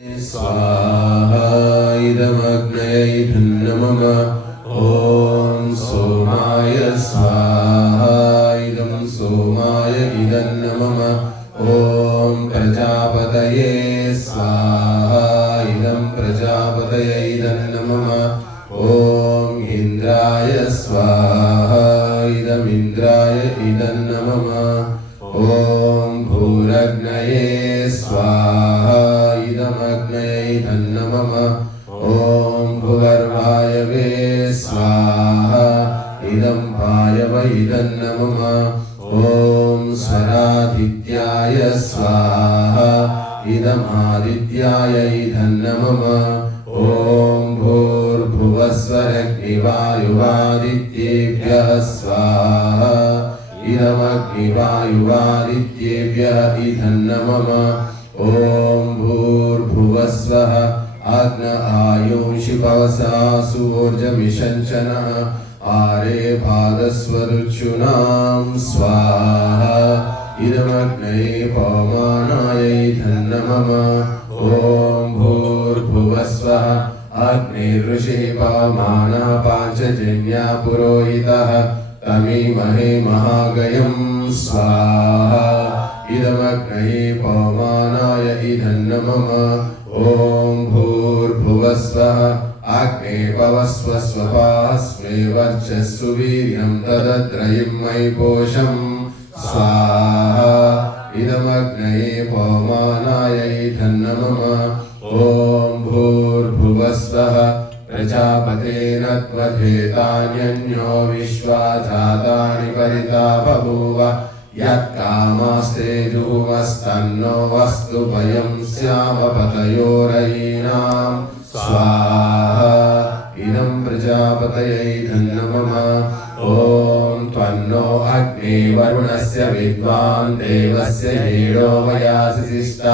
स्वाहा इदमग्नये धन्नमम ॐ सोमाय स्वाहा इदं सोमाय इदन्नमम ॐ प्रजापतये स्वाहा इदं प्रजापतये इदन्नमम ॐ इन्द्राय स्वाहा इदम् इन्द्राय इदन्नमम ॐ भूरग्नये स्वाहा इदमग्नये धन्नमम ॐ भुवर्वायवे स्वाहा इदं वायव इदन्नमम ॐ स्वरादित्याय स्वाहा इदमादित्याय इदन्नमम ॐ भूर्भुवस्वरग्निवायुवादित्येभ्यः स्वाहा इदमग्निवायुवादित्येभ्यः इदन्नमम ॐ भूर्भुवस्वः अग्न आयुंषि पवसा सूर्यमिषञ्चनः आरे भागस्वरुक्षुणां स्वाहा इदमग्नये पवमानाय धन्नमम ॐ भूर्भुवस्वः अग्निर्ऋषिः पवमानः पाञ्चजन्या पुरोहितः तमीमहे महागयं स्वाहा इदमग्नये पवमानाय इदन्नमम ॐ भूर्भुवस्वः अग्ने पवस्व स्वपास्मे वर्चस्सु वीर्यं तदत्रयं मयि पोषं स्वाहा इदमग्नये पवमानाय इदन्नमम ॐ भूर्भुवस्वः प्रजापतेन त्वधेतान्यन्यो विश्वा जातानि परिता बभूव यत्कामास्ते जुहुमस्तन्नो वस्तु भयं स्यामपतयोरयीनां स्वाहा इदं प्रजापतये धन्नमम ॐ त्वन्नो अग्ने वरुणस्य विद्वान् देवस्य हेडो वयासि शिष्टा